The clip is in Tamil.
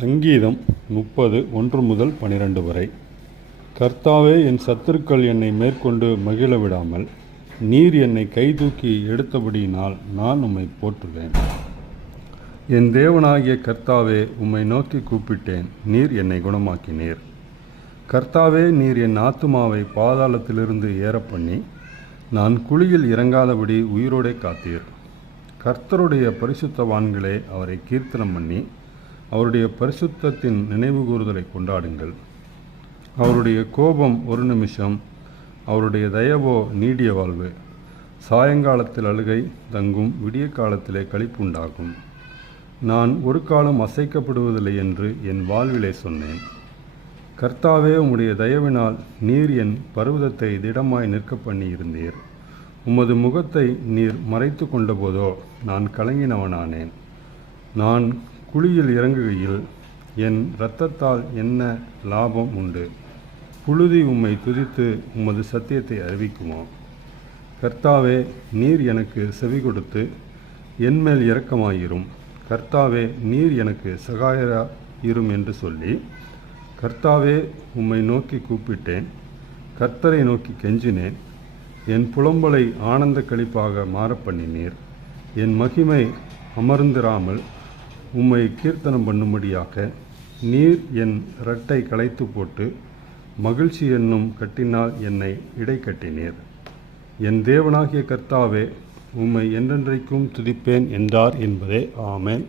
சங்கீதம் முப்பது ஒன்று முதல் பனிரெண்டு வரை. கர்த்தாவே என் சத்துருக்கள் என்னை மேற்கொண்டு மகிழ விடாமல் நீர் என்னை கைதூக்கி எடுத்தபடியினால் நான் உம்மை போற்றுவேன். என் தேவனாகிய கர்த்தாவே உம்மை நோக்கி கூப்பிட்டேன் நீர் என்னை குணமாக்கினீர். கர்த்தாவே நீர் என் ஆத்துமாவை பாதாளத்திலிருந்து ஏறப்பண்ணி நான் குழியில் இறங்காதபடி உயிரோடே காத்தீர். கர்த்தருடைய பரிசுத்தவான்களே அவரை கீர்த்தனம் பண்ணி அவருடைய பரிசுத்தத்தின் நினைவு கூறுதலை கொண்டாடுங்கள். அவருடைய கோபம் ஒரு நிமிஷம் அவருடைய தயவோ நீடிய வாழ்வு. சாயங்காலத்தில் அழுகை தங்கும் விடிய காலத்திலே கழிப்புண்டாகும் நான் ஒரு காலம் அசைக்கப்படுவதில்லை என்று என் வாழ்விலே சொன்னேன். கர்த்தாவே உம்முடைய தயவினால் நீர் என் பருவதத்தை திடமாய் நிற்க பண்ணியிருந்தீர். உமது முகத்தை நீர் மறைத்து கொண்டபோதோ நான் கலங்கினவனானேன். நான் குழியில் இறங்குகையில் என் இரத்தத்தால் என்ன லாபம் உண்டு? புழுதி உம்மை துதித்து உமது சத்தியத்தை அறிவிக்குமோ? கர்த்தாவே நீர் எனக்கு செவி கொடுத்து என்மேல் இரக்கமாயிரும். கர்த்தாவே நீர் எனக்கு சகாயரா இரும் என்று சொல்லி கர்த்தாவே உம்மை நோக்கி கூப்பிட்டேன். கர்த்தரை நோக்கி கெஞ்சினேன். என் புலம்பலை ஆனந்த களிப்பாக மாறப்பண்ணினீர். என் மகிமை அமர்ந்திராமல் உம்மை கீர்த்தனம் பண்ணும்படியாக நீர் என் இரட்டை களைத்து போட்டு மகிழ்ச்சி என்னும் கட்டினால் என்னை இடை கட்டினீர். என் தேவனாகிய கர்த்தாவே உம்மை என்றென்றைக்கும் துதிப்பேன் என்றார் என்பதே. ஆமேன்.